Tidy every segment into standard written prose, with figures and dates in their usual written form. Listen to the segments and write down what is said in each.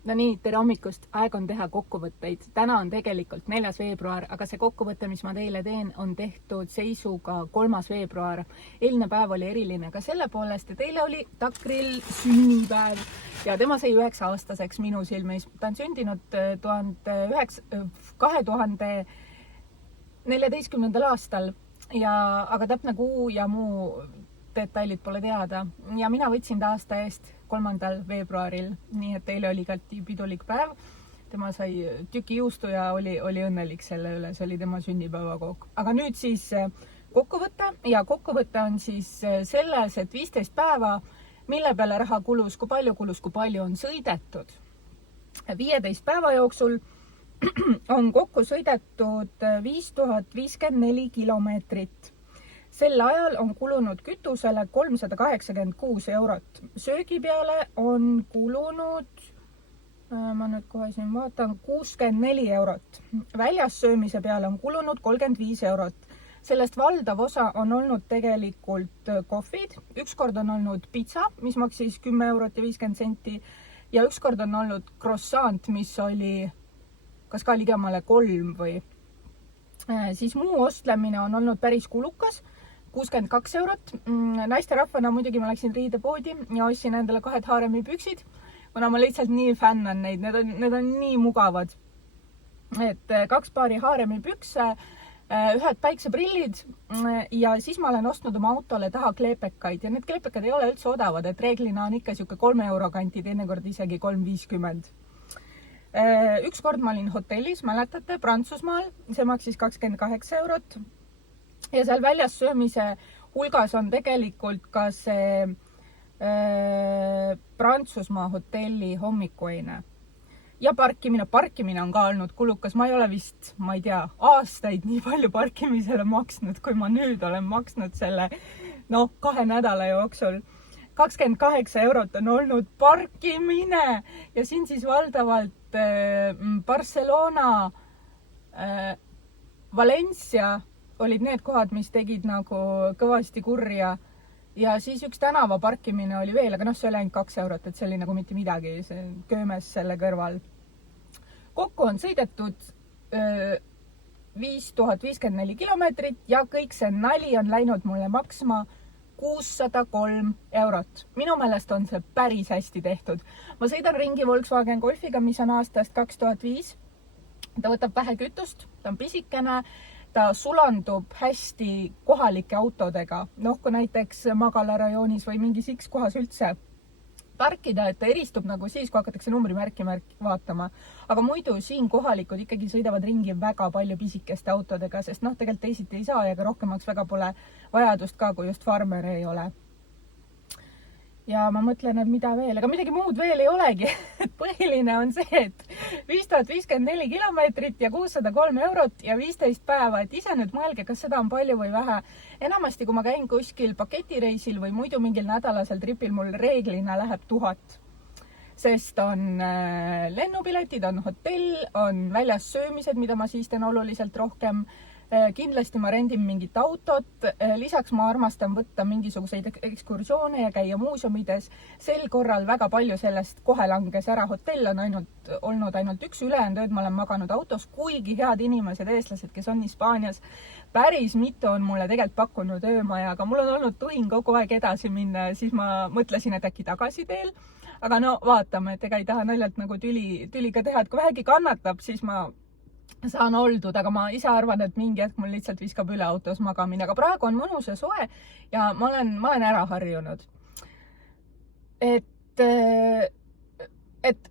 No nii, tere hommikust, aeg on teha kokkuvõtteid. Täna on tegelikult 4. veebruar, aga see kokkuvõte, mis ma teile teen, on tehtud seisuga 3. veebruar. Eilne päev oli eriline ka selle poolest, et eile oli Takril sünnipäev ja tema sai 9-aastaseks minu silmis. Ta on sündinud 2014. aastal, aga täpne kuu ja muu detailid pole teada. Ja mina võtsin ta aasta eest 3. veebruaril, nii et eile oli igati pidulik päev. Tema sai tüki juustu ja oli õnnelik selle üle, see oli tema sünnipäevakook. Aga nüüd siis kokkuvõte ja kokkuvõte on siis selles, et 15 päeva, mille peale raha kulus, kui palju on sõidetud. 15 päeva jooksul on kokku sõidetud 5054 kilomeetrit. Sel ajal on kulunud kütusele 386 eurot. Söögi peale on kulunud, ma nüüd kohe siin vaatan, 64 eurot. Väljas söömise peale on kulunud 35 eurot. Sellest valdav osa on olnud tegelikult kohvid. Ükskord on olnud pitsa, mis maksis 10 eurot ja 50 senti. Ja ükskord on olnud croissant, mis oli kas ka ligemale 3 või. Siis muu ostlemine on olnud päris kulukas. 62 eurot. Naisterahvana muidugi ma läksin riidepoodi ja ostsin endale 2 haaremi püksid, kuna ma lihtsalt nii fännan neid. Need on nii mugavad. Et 2 paari haaremi pükse, 1 päikseprillid ja siis ma olen ostnud oma autole taha kleepekaid. Ja need kleepekad ei ole üldse odavad, et reeglina on ikka siuke 3 euro kanti, teinekord isegi 3,50. Ükskord ma olin hotellis, mäletate, Prantsusmaal. See maksis 28 eurot. Ja seal väljas söömise hulgas on tegelikult ka see Prantsusmaa hotelli hommikuine. Ja parkimine on ka olnud kulukas. Ma ei ole vist, ma ei tea, aastaid nii palju parkimisele maksnud, kui ma nüüd olen maksnud selle 2 nädala jooksul. 28 eurot on olnud parkimine ja siin siis valdavalt Barcelona, Valencia olid need kohad, mis tegid nagu kõvasti kurja. Ja siis üks tänava parkimine oli veel, aga see oli ainult 2 eurot, et see oli nagu mitte midagi, see köömes selle kõrval. Kokku on sõidetud 5054 kilomeetrit ja kõik see nali on läinud mulle maksma 603 eurot. Minu meelest on see päris hästi tehtud. Ma sõidan ringi Volkswagen Golfiga, mis on aastast 2005. Ta võtab vähe kütust, ta on pisikene. Ta sulandub hästi kohalike autodega. Kui näiteks Magala rajoonis või mingis X kohas üldse parkida, et ta eristub nagu siis, kui hakatakse numbrimärki vaatama. Aga muidu siin kohalikud ikkagi sõidavad ringi väga palju pisikeste autodega, sest tegelikult teisiti ei saa ja ka rohkemaks väga pole vajadust ka, kui just farmer ei ole. Ja ma mõtlen, et mida veel, aga midagi muud veel ei olegi. Põhiline on see, et 5054 kilomeetrit ja 603 eurot ja 15 päeva. Et ise nüüd mõelge, kas seda on palju või vähe. Enamasti, kui ma käin kuskil paketireisil või muidu mingil nädalasel tripil, mul reeglina läheb 1000. Sest on lennupiletid, on hotell, on väljas söömised, mida ma siis teen oluliselt rohkem. Kindlasti ma rendin mingit autot, lisaks ma armastan võtta mingisuguseid ekskursioone ja käia muuseumides. Sel korral väga palju sellest kohe langes ära. Hotell on olnud ainult 1 ülejäänud ööd, ma olen maganud autos, kuigi head inimesed, eestlased, kes on Hispaanias, päris mitu on mulle tegelikult pakkunud öömaja, aga mul on olnud tuhin kogu aeg edasi minna ja siis ma mõtlesin, et äkki tagasi teel. Aga vaatame, et ega ei taha naljalt nagu tüliga teha, et kui vähegi kannatab, siis ma saan oldud, aga ma ise arvan, et mingi hetk mul lihtsalt viskab üle autos magamine, aga praegu on mõnus ja soe ja ma olen ära harjunud. Et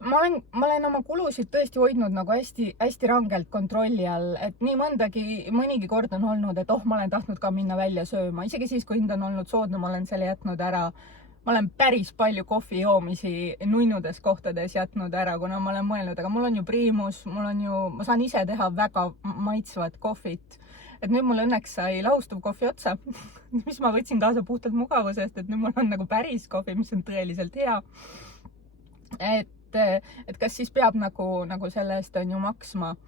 ma olen oma kulusid tõesti hoidnud nagu hästi rangelt kontrolli all, et nii mõnigi kord on olnud, et ma olen tahtnud ka minna välja sööma, isegi siis, kui hind on olnud soodne, ma olen selle jätnud ära. Ma olen päris palju kohvi joomisi nunnudes kohtades jätnud ära, kuna ma olen mõelnud, aga mul on ju Primus, ma saan ise teha väga maitsvat kohvit. Et nüüd mul õnneks sai laustuv kohvi otsa, mis ma võtsin kaasa puhtalt mugavusest, et nüüd mul on nagu päris kohvi, mis on tõeliselt hea. Et kas siis peab nagu selle eest on ju maksma.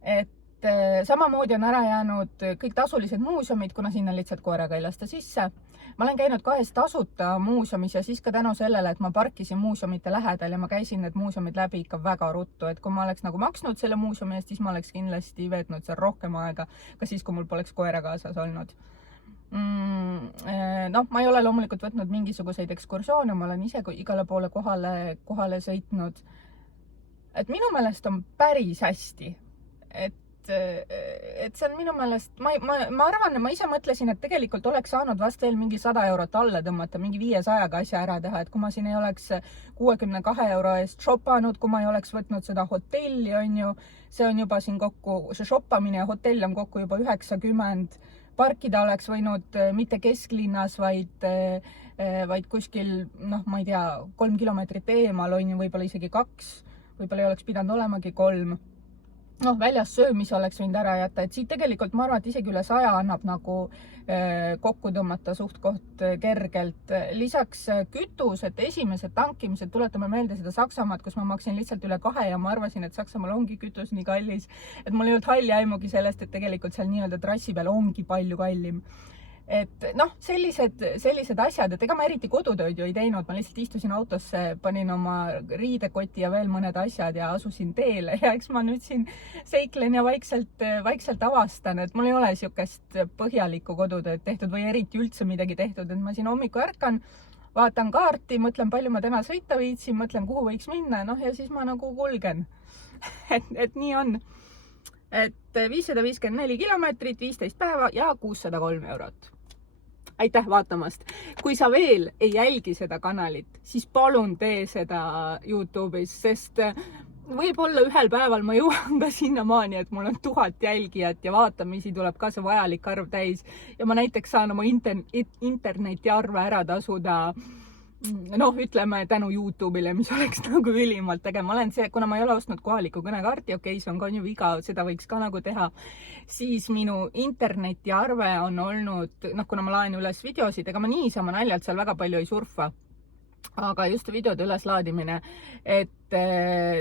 Et samamoodi on ära jäänud kõik tasulised muuseumid, kuna sinna lihtsalt koeraga ei lasta sisse. Ma olen käinud 2 tasuta muuseumis ja siis ka tänu sellele, et ma parkisin muuseumite lähedal ja ma käisin need muuseumid läbi ikka väga ruttu, et kui ma oleks nagu maksnud selle muuseumi eest, siis ma oleks kindlasti veetnud seal rohkem aega, ka siis, kui mul poleks koera kaasas olnud. Noh, ma ei ole loomulikult võtnud mingisuguseid ekskursioone, ma olen ise igale poole kohale sõitnud. Et minu meelest on päris hästi, et see on minu meelest, ma arvan, ma ise mõtlesin, et tegelikult oleks saanud vast veel mingi 100 eurot alla tõmmata, mingi 500 asja ära teha, et kui ma siin ei oleks 62 euro eest shopanud, kui ma ei oleks võtnud seda hotelli, on ju, see on juba siin kokku, see shoppamine ja hotell on kokku juba 90, parkida oleks võinud mitte kesklinnas, vaid kuskil, noh, ma ei tea, 3 kilomeetrit eemal on ju, võib-olla isegi 2, võib-olla ei oleks pidanud olemagi 3. Noh, väljas söömise oleks võinud ära jätta, et siit tegelikult ma arvan, et isegi üle 100 annab nagu kokku tõmmata suht-koht kergelt. Lisaks kütus, et esimesed tankimised, tuletame meelde seda Saksamaad, kus ma maksin lihtsalt üle 2 ja ma arvasin, et Saksamaal ongi kütus nii kallis, et mul ei olnud halli aimugi sellest, et tegelikult seal nii-öelda trassi peal ongi palju kallim. Et noh, sellised asjad, et ega ma eriti kodutööd ju ei teinud, ma lihtsalt istusin autosse, panin oma riidekoti ja veel mõned asjad ja asusin teele ja eks ma nüüd siin seiklen ja vaikselt avastan, et mul ei ole siukest põhjalikku kodutööd tehtud või eriti üldse midagi tehtud, et ma siin hommiku ärkan, vaatan kaarti, mõtlen, palju ma täna sõita viitsin, mõtlen, kuhu võiks minna, noh ja siis ma nagu kulgen. et nii on. Et 554 kilomeetrit, 15 päeva ja 603 eurot. Aitäh vaatamast! Kui sa veel ei jälgi seda kanalit, siis palun tee seda YouTube'is, sest võib-olla ühel päeval ma jõuan ka sinnamaani, et mul on 1000 jälgijat ja vaatamisi tuleb ka see vajalik arv täis ja ma näiteks saan oma internetiarve ära tasuda, noh, ütleme tänu YouTube'ile, mis oleks nagu ülimalt äge. Ma olen kuna ma ei ole ostnud kohalikku kõnekaarti, okei, see on ka ju viga, seda võiks ka nagu teha, siis minu internetiarve on olnud, noh, kuna ma laen üles videosid, ega ma niisama naljalt seal väga palju ei surfa, aga just videode üleslaadimine, et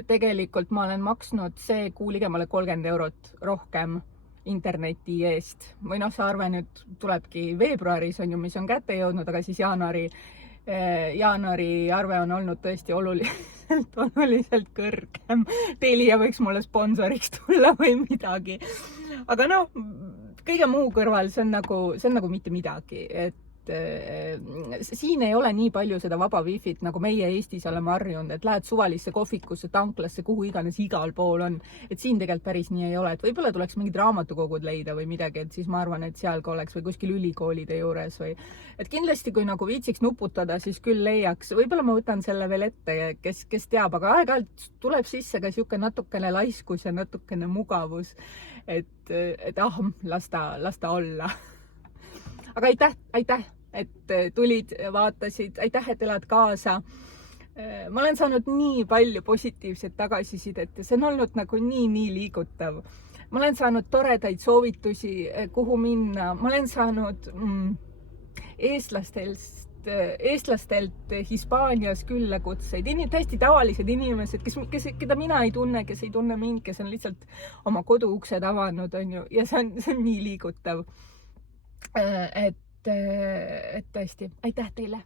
tegelikult ma olen maksnud see kuu ligemale 30 eurot rohkem interneti eest. Või noh, see arve nüüd tulebki veebruaris, on ju, mis on kätte jõudnud, aga siis jaanuari arve on olnud tõesti oluliselt kõrgem. Telia võiks mulle sponsoriks tulla või midagi. Aga noh, kõige muu kõrval see on nagu mitte midagi, et siin ei ole nii palju seda vaba wifi't, nagu meie Eestis oleme harjunud, et lähed suvalisse kohvikusse, tanklasse, kuhu iganes igal pool on. Et siin tegelikult päris nii ei ole, et võib-olla tuleks mingid raamatukogud leida või midagi, et siis ma arvan, et seal ka oleks või kuskil ülikoolide juures või. Et kindlasti, kui nagu viitsiks nuputada, siis küll leiaks. Võib-olla ma võtan selle veel ette, kes teab, aga aeg-ajalt tuleb sisse ka siuke natukene laiskus ja natukene mugavus, et las ta olla. Aga aitäh, et tulid, vaatasid, aitäh, et elad kaasa. Ma olen saanud nii palju positiivset tagasisidet ja see on olnud nagu nii liigutav. Ma olen saanud toredaid soovitusi, kuhu minna. Ma olen saanud eestlastelt Hispaanias küllakutseid, täiesti tavalised inimesed, keda mina ei tunne, kes ei tunne mind, kes on lihtsalt oma koduuksed avanud, on ju, ja see on nii liigutav. Et tõesti, aitäh teile!